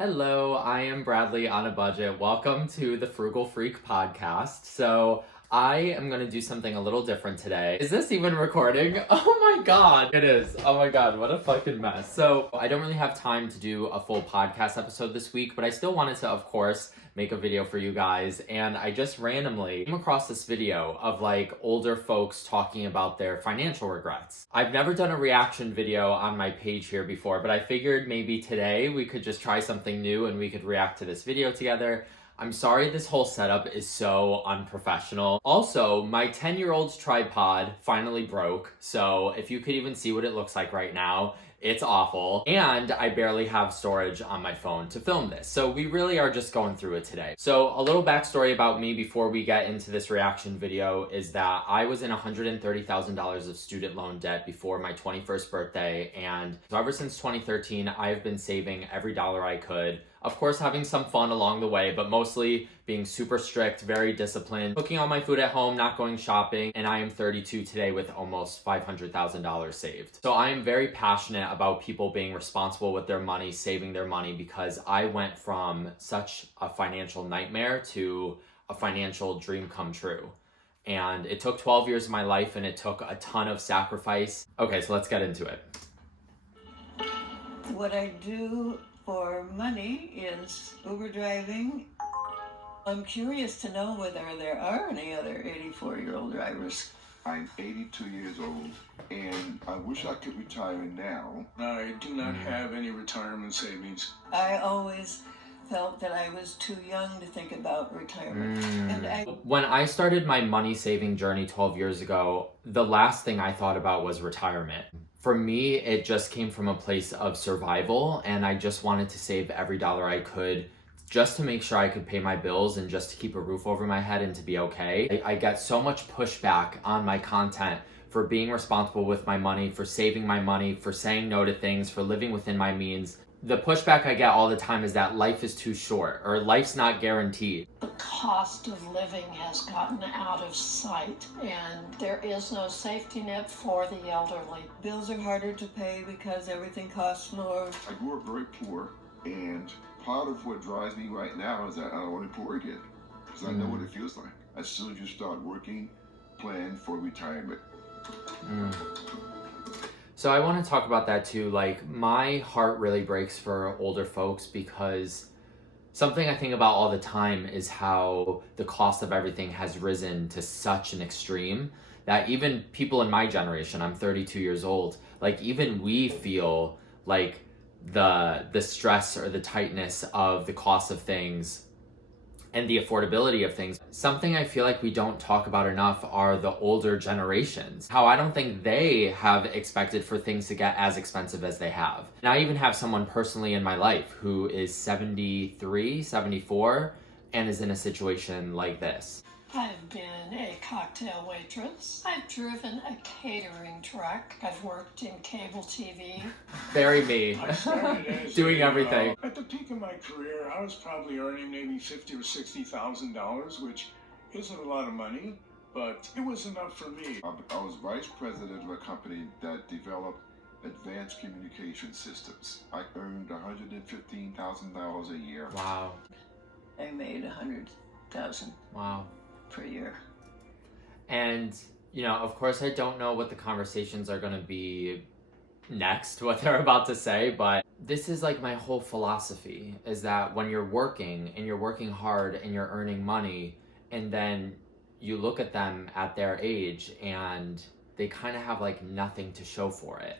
Hello, I am Bradley on a budget. Welcome to the Frugal Freak Podcast. So, I am going to do something a little different today. Is this even recording? Oh my god, it is. Oh my god, what a fucking mess. So, I don't really have time to do a full podcast episode this week, but I still wanted to, of course, make a video for you guys, and I just randomly came across this video of like older folks talking about their financial regrets. I've never done a reaction video on my page here before, but I figured maybe today we could just try something new and we could react to this video together. I'm sorry this whole setup is so unprofessional. Also, my 10-year-old's tripod finally broke, so if you could even see what it looks like right now, it's awful. And I barely have storage on my phone to film this. So we really are just going through it today. So a little backstory about me before we get into this reaction video is that I was in $130,000 of student loan debt before my 21st birthday. And so ever since 2013, I've been saving every dollar I could. Of course, having some fun along the way, but mostly being super strict, very disciplined, cooking all my food at home, not going shopping, and I am 32 today with almost $500,000 saved. So I am very passionate about people being responsible with their money, saving their money, because I went from such a financial nightmare to a financial dream come true. And it took 12 years of my life, and it took a ton of sacrifice. Okay, so let's get into it. What I do for money is Uber driving. I'm curious to know whether there are any other 84-year-old drivers. I'm 82 years old, and I wish I could retire now. I do not have any retirement savings. I always felt that I was too young to think about retirement. When I started my money saving journey 12 years ago, the last thing I thought about was retirement. For me, it just came from a place of survival, and I just wanted to save every dollar I could just to make sure I could pay my bills and just to keep a roof over my head and to be okay. I get so much pushback on my content for being responsible with my money, for saving my money, for saying no to things, for living within my means. The pushback I get all the time is that life is too short, or life's not guaranteed. The cost of living has gotten out of sight, and there is no safety net for the elderly. Bills are harder to pay because everything costs more. I grew up very poor, and part of what drives me right now is that I don't want to be poor again, because I know what it feels like. As soon as you start working, plan for retirement. So I want to talk about that too. Like, my heart really breaks for older folks because something I think about all the time is how the cost of everything has risen to such an extreme that even people in my generation, I'm 32 years old, like even we feel like the stress or the tightness of the cost of things and the affordability of things. Something I feel like we don't talk about enough are the older generations. How I don't think they have expected for things to get as expensive as they have. And I even have someone personally in my life who is 73, 74, and is in a situation like this. I've been a cocktail waitress. I've driven a catering truck. I've worked in cable TV. Very me. I started as doing everything. At the peak of my career, I was probably earning maybe $50,000 or $60,000, which isn't a lot of money, but it was enough for me. I was vice president of a company that developed advanced communication systems. I earned $115,000 a year. Wow. I made $100,000 Wow. per year. And, you know, of course, I don't know what the conversations are going to be next, what they're about to say, but this is like my whole philosophy is that when you're working and you're working hard and you're earning money, and then you look at them at their age and they kind of have like nothing to show for it.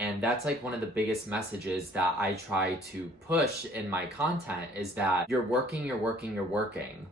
And that's like one of the biggest messages that I try to push in my content is that you're working,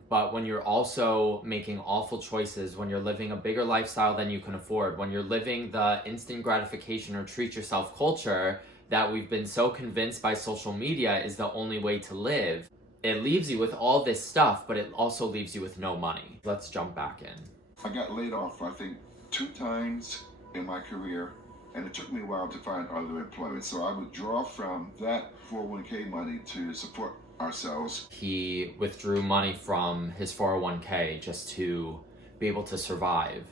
but when you're also making awful choices, when you're living a bigger lifestyle than you can afford, when you're living the instant gratification or treat yourself culture that we've been so convinced by social media is the only way to live, it leaves you with all this stuff, but it also leaves you with no money. Let's jump back in. I got laid off, I think, 2 times in my career, and it took me a while to find other employment. So I would draw from that 401k money to support ourselves. He withdrew money from his 401k just to be able to survive.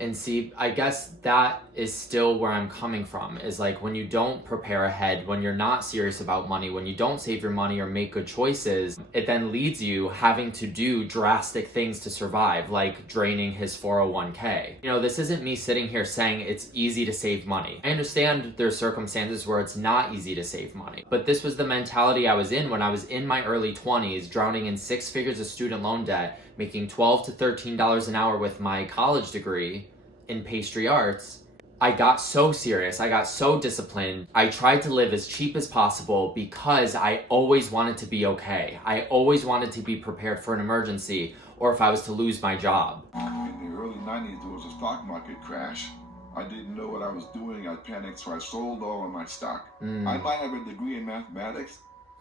And see, I guess that is still where I'm coming from, is like when you don't prepare ahead, when you're not serious about money, when you don't save your money or make good choices, it then leads you having to do drastic things to survive, like draining his 401k. You know, this isn't me sitting here saying it's easy to save money. I understand there's circumstances where it's not easy to save money, but this was the mentality I was in when I was in my early 20s, drowning in 6 figures of student loan debt, making $12 to $13 an hour with my college degree in pastry arts. I got so serious. I got so disciplined. I tried to live as cheap as possible because I always wanted to be okay. I always wanted to be prepared for an emergency or if I was to lose my job. In the early 90s, there was a stock market crash. I didn't know what I was doing. I panicked, so I sold all of my stock. I might have a degree in mathematics,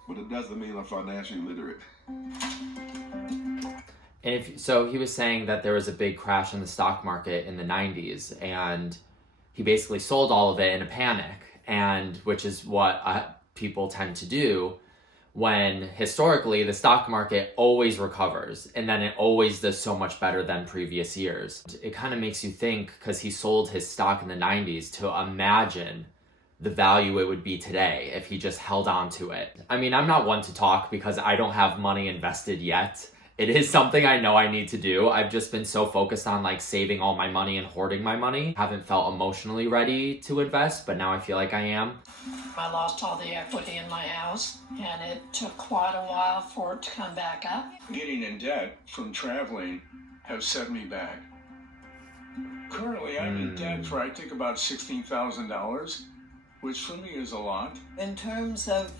but it doesn't mean I'm financially literate. And so he was saying that there was a big crash in the stock market in the 90s, and he basically sold all of it in a panic, and which is what people tend to do when historically the stock market always recovers, and then it always does so much better than previous years. It kind of makes you think, because he sold his stock in the 90s, to imagine the value it would be today if he just held on to it. I mean, I'm not one to talk because I don't have money invested yet. It is something I know I need to do. I've just been so focused on like saving all my money and hoarding my money. Haven't felt emotionally ready to invest, but now I feel like I am. I lost all the equity in my house, and it took quite a while for it to come back up. Getting in debt from traveling has set me back. Currently, I'm in debt for I think about $16,000, which for me is a lot. In terms of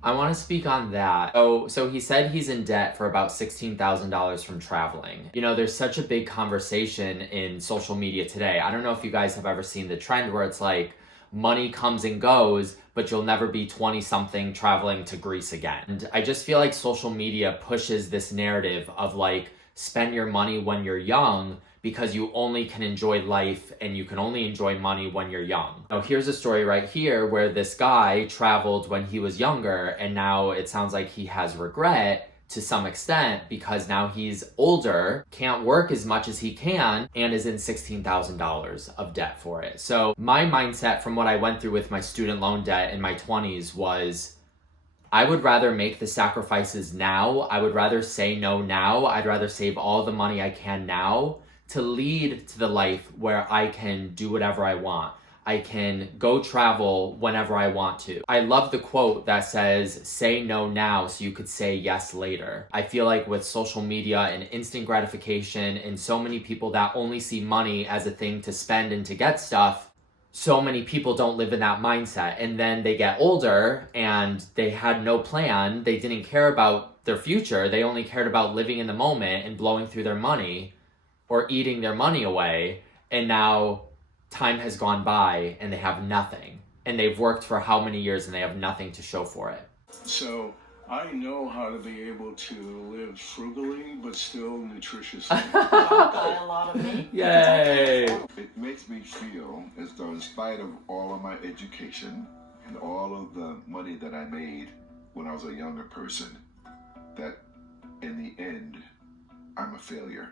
I want to speak on that. So he said he's in debt for about $16,000 from traveling. You know, there's such a big conversation in social media today. I don't know if you guys have ever seen the trend where it's like, money comes and goes, but you'll never be 20-something traveling to Greece again. And I just feel like social media pushes this narrative of like, spend your money when you're young, because you only can enjoy life and you can only enjoy money when you're young. Now here's a story right here where this guy traveled when he was younger, and now it sounds like he has regret to some extent because now he's older, can't work as much as he can, and is in $16,000 of debt for it. So my mindset from what I went through with my student loan debt in my 20s was, I would rather make the sacrifices now. I would rather say no now. I'd rather save all the money I can now to lead to the life where I can do whatever I want. I can go travel whenever I want to. I love the quote that says, say no now so you could say yes later. I feel like with social media and instant gratification and so many people that only see money as a thing to spend and to get stuff, so many people don't live in that mindset. And then they get older and they had no plan. They didn't care about their future. They only cared about living in the moment and blowing through their money or eating their money away, and now time has gone by and they have nothing. And they've worked for how many years and they have nothing to show for it. So I know how to be able to live frugally, but still nutritiously. Buy a lot of meat. Yay! It makes me feel as though in spite of all of my education and all of the money that I made when I was a younger person, that in the end, I'm a failure.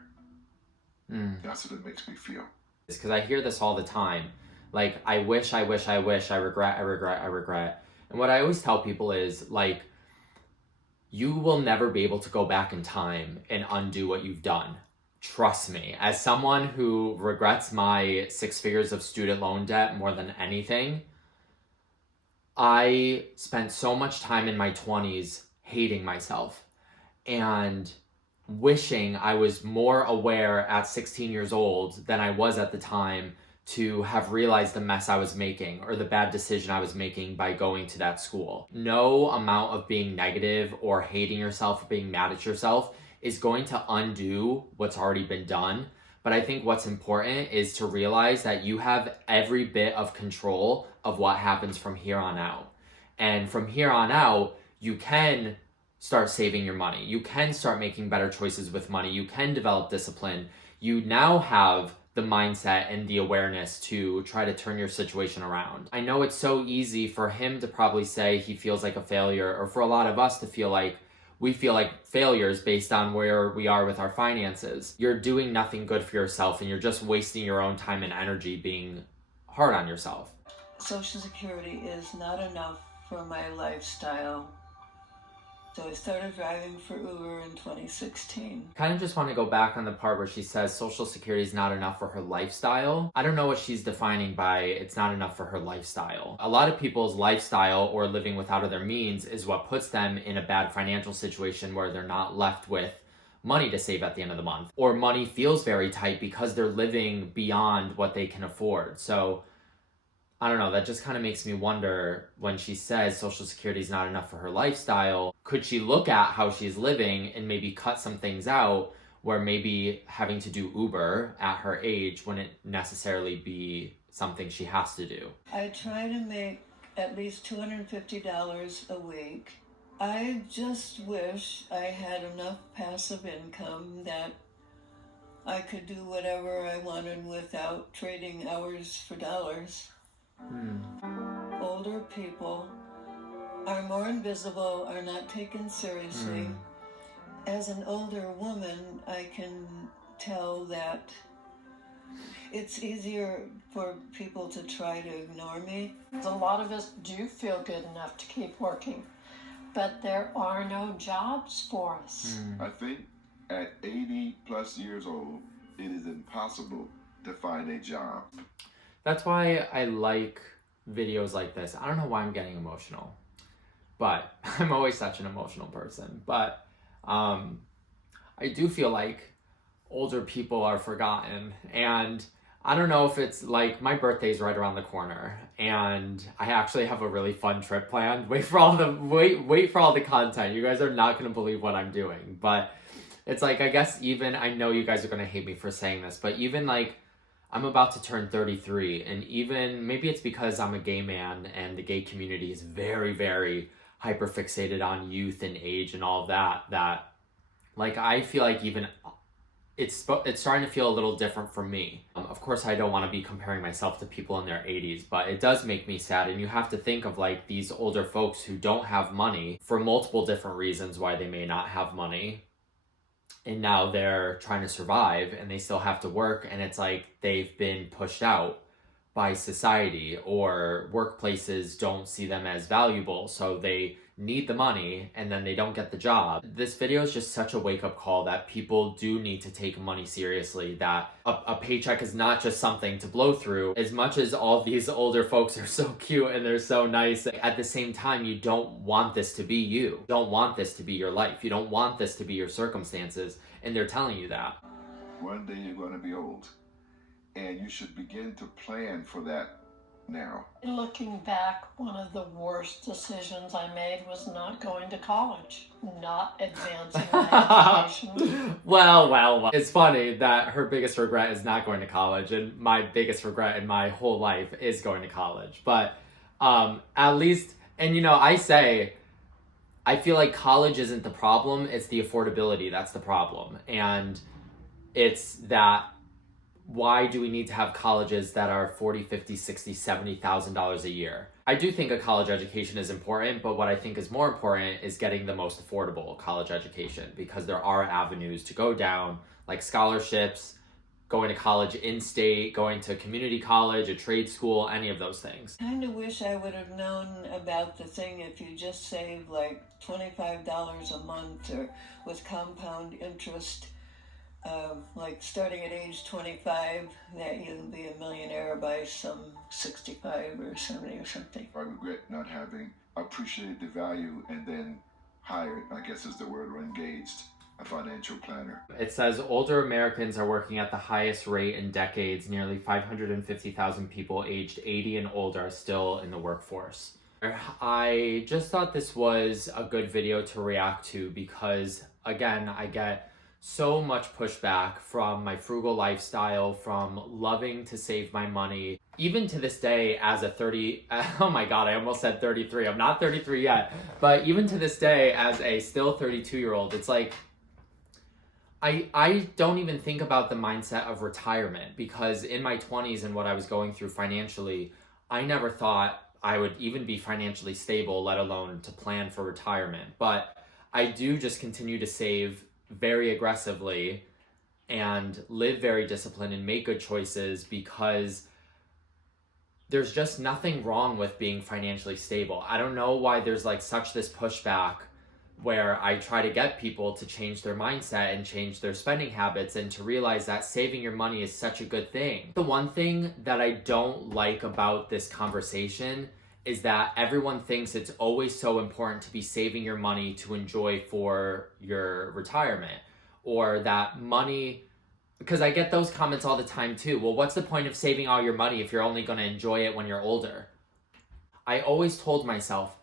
That's what it makes me feel. It's because I hear this all the time. Like, I wish, I regret. And what I always tell people is, like, you will never be able to go back in time and undo what you've done. Trust me. As someone who regrets my 6 figures of student loan debt more than anything, I spent so much time in my 20s hating myself and wishing I was more aware at 16 years old than I was at the time to have realized the mess I was making or the bad decision I was making by going to that school. No amount of being negative or hating yourself or being mad at yourself is going to undo what's already been done. But I think what's important is to realize that you have every bit of control of what happens from here on out. And from here on out, you can start saving your money. You can start making better choices with money. You can develop discipline. You now have the mindset and the awareness to try to turn your situation around. I know it's so easy for him to probably say he feels like a failure, or for a lot of us to feel like we feel like failures based on where we are with our finances. You're doing nothing good for yourself, and you're just wasting your own time and energy being hard on yourself. Social Security is not enough for my lifestyle. So I started driving for Uber in 2016. Kind of just want to go back on the part where she says Social Security is not enough for her lifestyle. I don't know what she's defining by it's not enough for her lifestyle. A lot of people's lifestyle or living without their means is what puts them in a bad financial situation where they're not left with money to save at the end of the month. Or money feels very tight because they're living beyond what they can afford. So I don't know, that just kind of makes me wonder when she says Social Security is not enough for her lifestyle, could she look at how she's living and maybe cut some things out where maybe having to do Uber at her age wouldn't necessarily be something she has to do? I try to make at least $250 a week. I just wish I had enough passive income that I could do whatever I wanted without trading hours for dollars. Older people are more invisible, are not taken seriously. As an older woman, I can tell that it's easier for people to try to ignore me. A lot of us do feel good enough to keep working, but there are no jobs for us. I think at 80 plus years old, it is impossible to find a job. That's why I like videos like this. I don't know why I'm getting emotional, but I'm always such an emotional person. But I do feel like older people are forgotten. And I don't know if it's like my birthday's right around the corner and I actually have a really fun trip planned. Wait for all the content. You guys are not going to believe what I'm doing. But it's like, I guess even, I know you guys are going to hate me for saying this, but even like I'm about to turn 33, and even maybe it's because I'm a gay man and the gay community is very, very hyper fixated on youth and age and all of that like I feel like even it's starting to feel a little different for me. Of course, I don't want to be comparing myself to people in their 80s, but it does make me sad. And you have to think of like these older folks who don't have money for multiple different reasons why they may not have money. And now they're trying to survive and they still have to work. And it's like they've been pushed out by society, or workplaces don't see them as valuable. So they need the money and then they don't get the job. This video is just such a wake-up call that people do need to take money seriously, that a paycheck is not just something to blow through. As much as all these older folks are so cute and they're so nice, at the same time, you don't want this to be you. You don't want this to be your life. You don't want this to be your circumstances, and they're telling you that. One day you're going to be old, and you should begin to plan for that now. Looking back, one of the worst decisions I made was not going to college, not advancing my education. Well. It's funny that her biggest regret is not going to college, and my biggest regret in my whole life is going to college. But at least, and you know, I feel like college isn't the problem, it's the affordability that's the problem. And it's that, why do we need to have colleges that are $40,000, $50,000, $60,000, $70,000 a year? I do think a college education is important, but what I think is more important is getting the most affordable college education, because there are avenues to go down, like scholarships, going to college in-state, going to community college, a trade school, any of those things. Kind of wish I would have known about the thing if you just save like $25 a month, or with compound interest, like starting at age 25, that you'll be a millionaire by some 65 or 70 or something. I regret not having appreciated the value and then hired, I guess is the word, or engaged a financial planner. It says older Americans are working at the highest rate in decades. Nearly 550,000 people aged 80 and older are still in the workforce. I just thought this was a good video to react to because, again, I get so much pushback from my frugal lifestyle, from loving to save my money. Even to this day, as a oh my God, I almost said 33. I'm not 33 yet. But even to this day, as a still 32-year-old, it's like, I don't even think about the mindset of retirement, because in my 20s and what I was going through financially, I never thought I would even be financially stable, let alone to plan for retirement. But I do just continue to save very aggressively and live very disciplined and make good choices because there's just nothing wrong with being financially stable. I don't know why there's like such this pushback where I try to get people to change their mindset and change their spending habits and to realize that saving your money is such a good thing. The one thing that I don't like about this conversation is that everyone thinks it's always so important to be saving your money to enjoy for your retirement, or that money, because I get those comments all the time too. Well, what's the point of saving all your money if you're only going to enjoy it when you're older? I always told myself,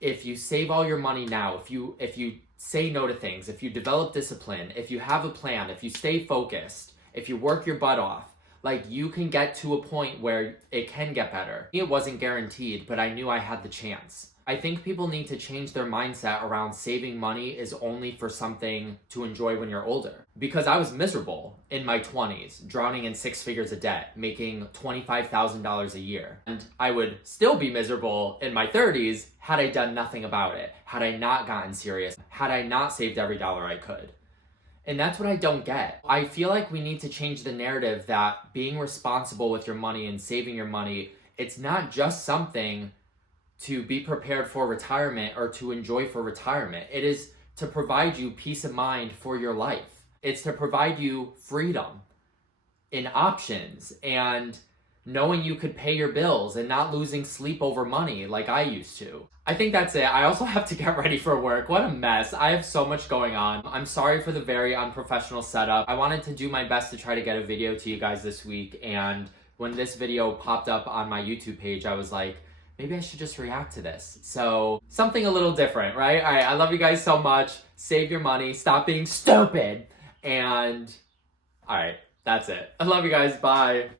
if you save all your money now, if you say no to things, if you develop discipline, if you have a plan, if you stay focused, if you work your butt off, like, you can get to a point where it can get better. It wasn't guaranteed, but I knew I had the chance. I think people need to change their mindset around saving money is only for something to enjoy when you're older. Because I was miserable in my 20s, drowning in 6 figures of debt, making $25,000 a year. And I would still be miserable in my 30s had I done nothing about it, had I not gotten serious, had I not saved every dollar I could. And that's what I don't get. I feel like we need to change the narrative that being responsible with your money and saving your money, it's not just something to be prepared for retirement or to enjoy for retirement. It is to provide you peace of mind for your life. It's to provide you freedom in options and knowing you could pay your bills and not losing sleep over money like I used to. I think that's it. I also have to get ready for work. What a mess. I have so much going on. I'm sorry for the very unprofessional setup. I wanted to do my best to try to get a video to you guys this week, and when this video popped up on my YouTube page, I was like, maybe I should just react to this. So, something a little different, right? All right, I love you guys so much. Save your money. Stop being stupid. And, all right, that's it. I love you guys. Bye.